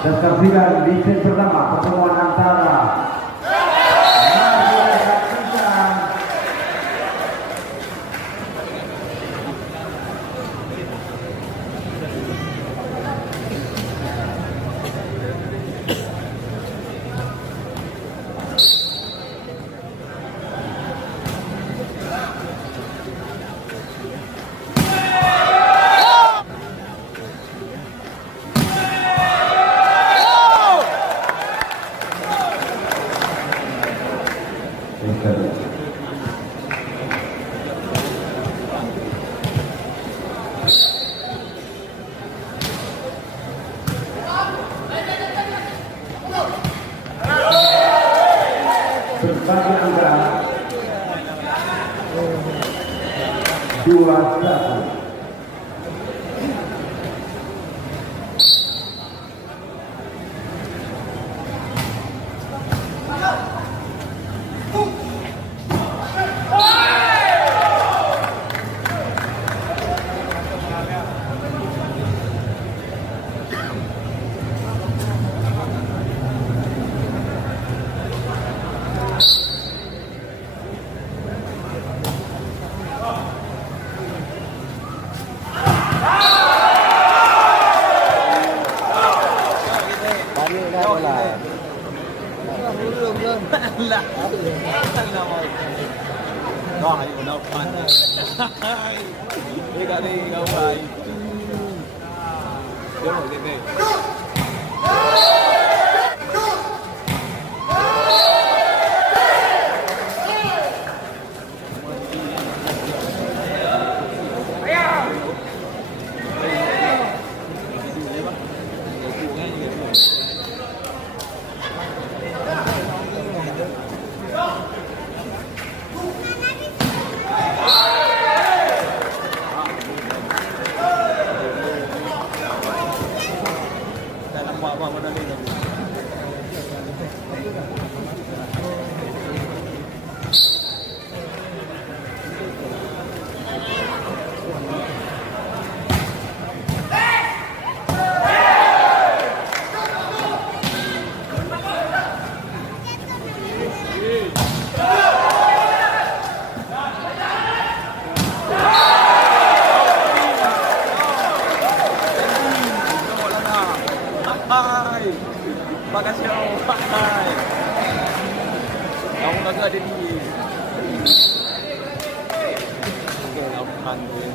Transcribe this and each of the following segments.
Dan tersilang di set pertama pertemuan antara berbagi angka 2-1. Lah. Rồi, đâu phải. Đi cả đi, đâu phải. Đúng rồi, đi. Makasih Allah. Kamu lagi ada di. Oke, lakukan dulu.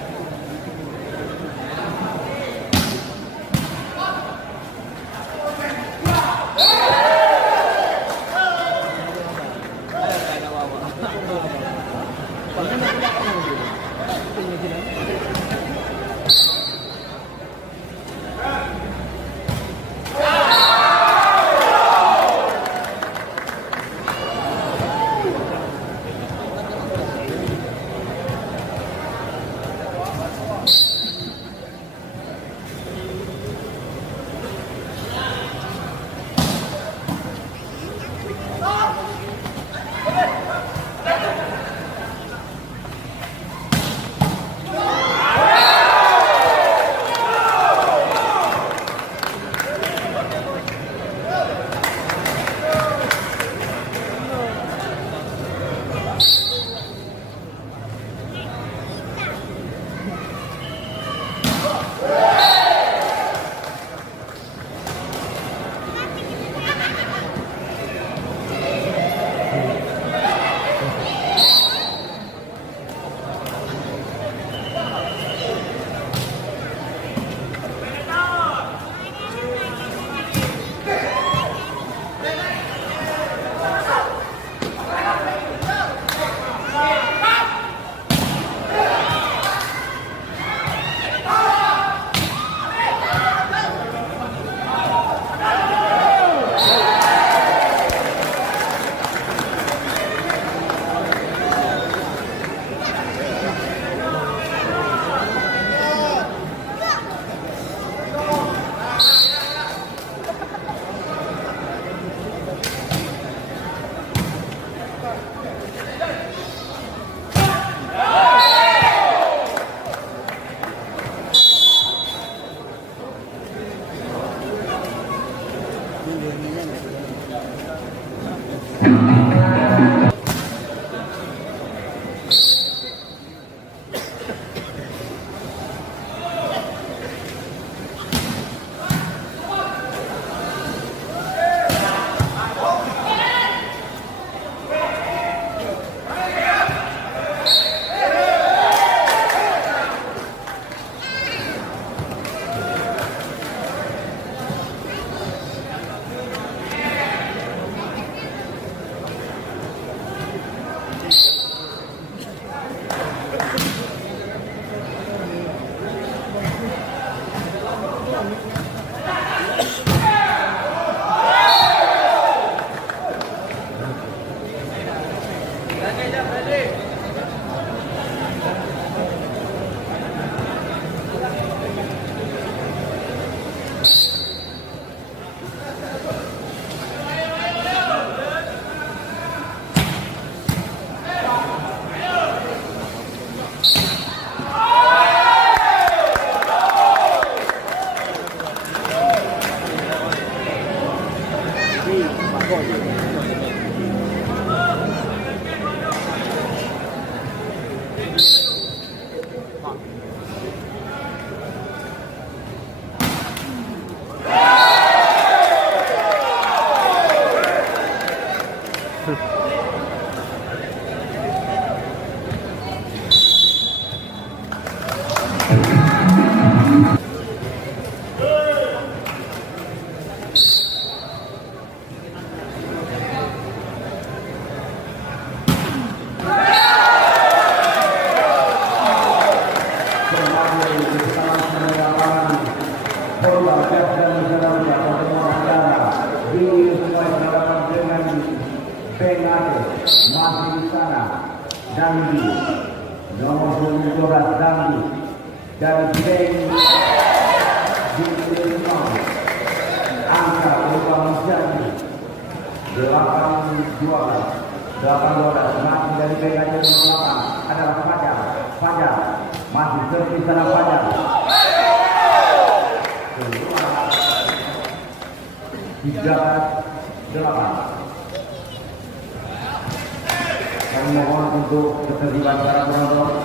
masih di sana Dandi nomor 12 Dandi dari Beng di angka berubah menjadi 8-12 masih dari Beng aja nomor 8 adalah Fajar masih seperti sana Fajar 13-8. Kami mohon untuk keterlibatan para penonton.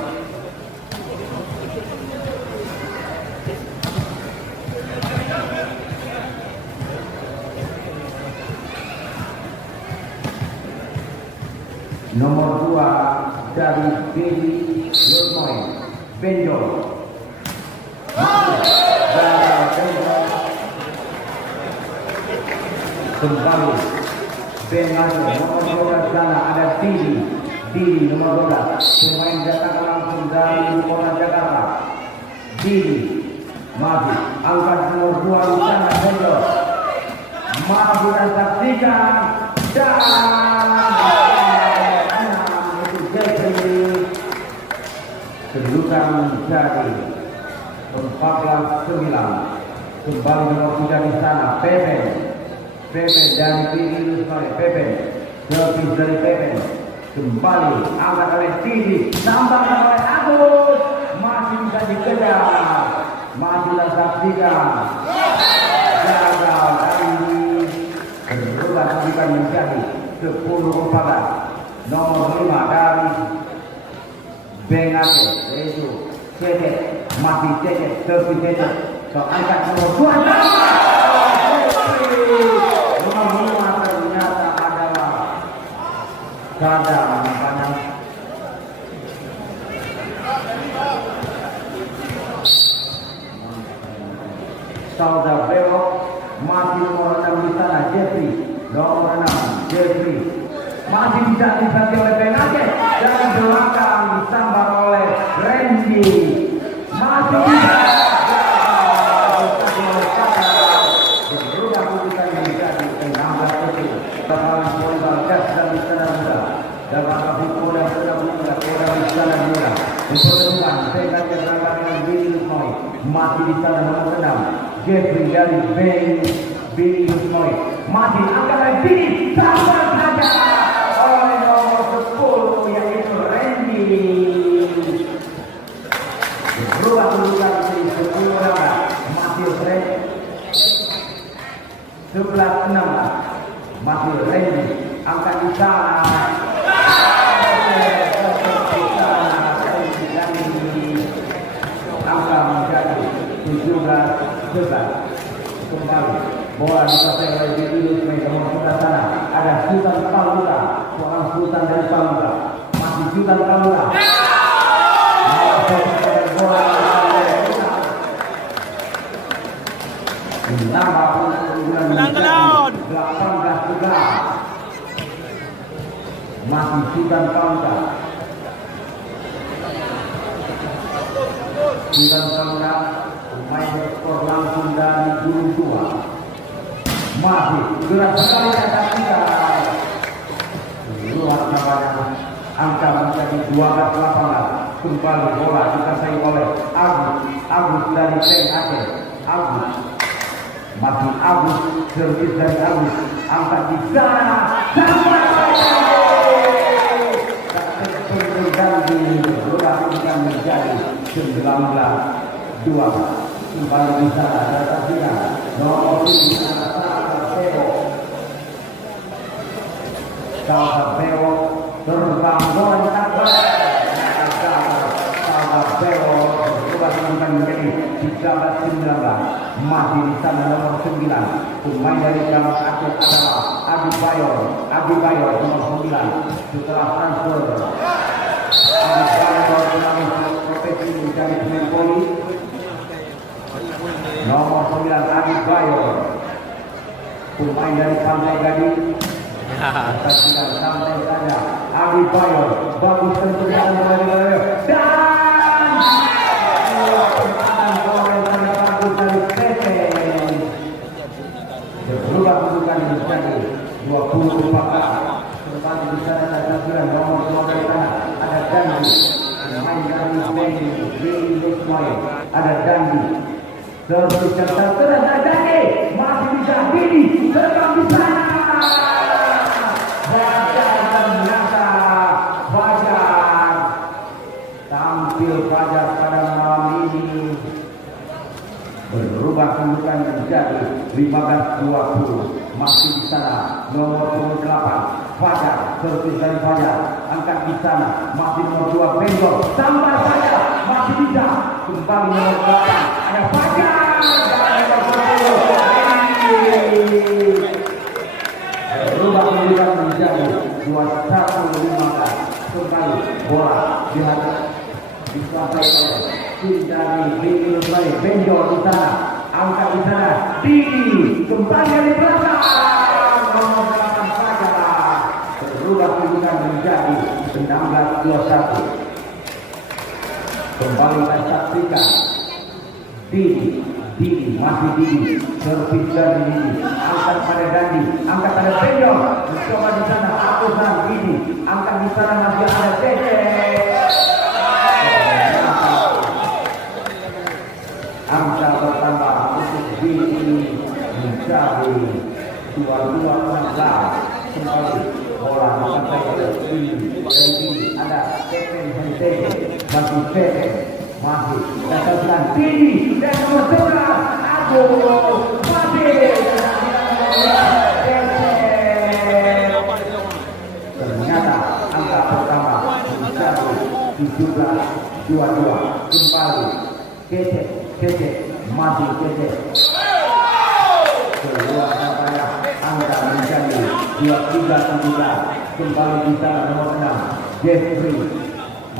Nomor 2 dari Dedi Lutmoy Benjol. Kembali dengan nomor 12 sana ada Didi nomor 12 pemain datang langsung dari Kota Jakarta. Didi masih angkat nomor 2 di sana Benjol masih dan saksikan dan itu jadi kedudukan jadi 14-9. Kembali nomor 3 di sana Pepe dari Didi Lutmoy. Pepe lebih dari Pepe kembali angkat oleh Didi tambahkan oleh Agus masih bisa dikejar masih saksikan gagal dari berubah bukan menjadi 10-14. Nomor 5 dari Bengate yaitu Cecet masih Cecet lebih Cecet so angkat nomor 2 ternyata adalah Sadam Panas. Saudara belok masih nomor 6 di sana Jeffrey nomor 6 Jeffrey masih bisa disati oleh Benake dan belakang disambar oleh Randy masih bisa berubah keputusan menjadi 16 detik. Bakalan volleyball gas dan istana muda dan bakal Koda istana muda Koda istana muda dipertemukan dengan berangkat dengan Didi Lutmoy masih di sana nomor 6 Jeffrey dari Didi Lutmoy masih angkat dari Didi sampai saja oleh nomor 10 yaitu Randy berubah keputusan menjadi 10 masih Randy 11-16 masih Randy angkat di sana angka menjadi 17-11. Kembali bola dikuasai oleh Didi Lutmoy nomor sebelah sana ada Sultan Paluta seorang Sultan dari Paluta masih Sultan Paluta bola menambah 18-11 masih Sultan Paluta pemain ekspor langsung dari Gunung Tua masih gerak sekali kata kita luar biasa angka menjadi 12-18. Kembali bola dikuasai oleh Agus dari Teng Aceh. Agus masih Agus servis dari Agus angkat di sana sampai terganti bola akan menjadi 19-2. Kembali di sana data final nomor 5 Salsa Beo terbang bola ditangkap Salsa Beo berubah menjadi 13-19 masih di sana nomor 9 pemain dari Jawa Aceh adalah Abi Bayor nomor 9 setelah transfer Abi Bayor profesi dari pemain poli Nomor 9 Adi Bayo, pemain dari Pantai Gading. Kita santai saja. Adi Bayo, bagus tentunya dan berubah kedudukan menjadi 24. Kembali di sana ada sembilan nomor 2 ada Dandi, main dari ada Dandi. Terus terus ada Dandi, masih bisa Dini, terbang di sana. Fajar ternyata Fajar tampil Fajar pada malam ini berubah kedudukan menjadi 15-20. Masih di sana nomor 28 Fajar, servis dari Fajar angkat di sana, masih nomor 2 Benggol tambah saja, masih bisa kembali nomor 8 ada Fajar berubah kedudukan menjadi 21-15. Kembali bola dihadap dikuasai oleh tim dari Benggol di sana, angkat di sana, Dini kembali dari belakang nomor 8 Fajar berubah kedudukan menjadi 19-21. Kembali kita saksikan Dini masih Dini, servis dari Dini, angkat pada Dandi, angkat pada Benggol, mencoba di sana, akusan Dini, angkat di sana masih ada Tete. Angka bertambah untuk Dini menjadi 22-16. Kembali bola sampai ke Dini, ada Tete masih Tete. Masih datangkan Dini dan nomor 11 Agung masih ternyata angka pertama menjadi 17-22. Kembali Kece masih Kece keluar saya angka menjadi 23-17. Kembali di sana nomor 6 Jeffrey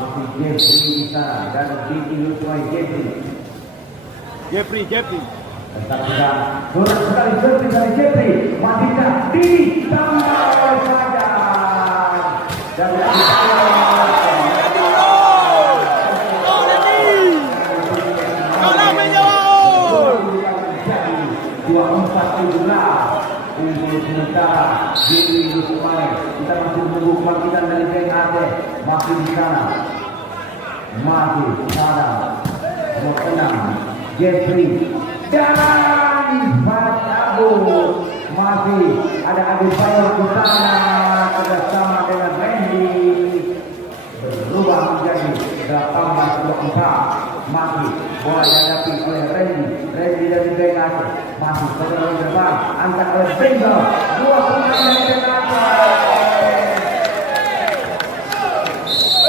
masih Jeffrey di sana dan diilusoi Jeffrey. Saksikan surat sekali servis dari Jeffrey, masih ditambah saja dan untuk sementara Jeffrey Lusmai. Kita masih menunggu kebangkitan dari BNAD, masih di sana, masih sana nomor 6 Jeffrey dan Fatabu, masih ada Adi Bayo di sana bersama dengan Randy berubah menjadi 18-24. Masih bola dihadapi oleh Randy dari BNAD, masih berada di depan, angkat oleh Benggol, 2 pemain dari BNAD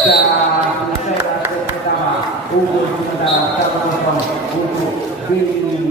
dan selesai dari pertama unggul sementara 1-0 untuk Dini.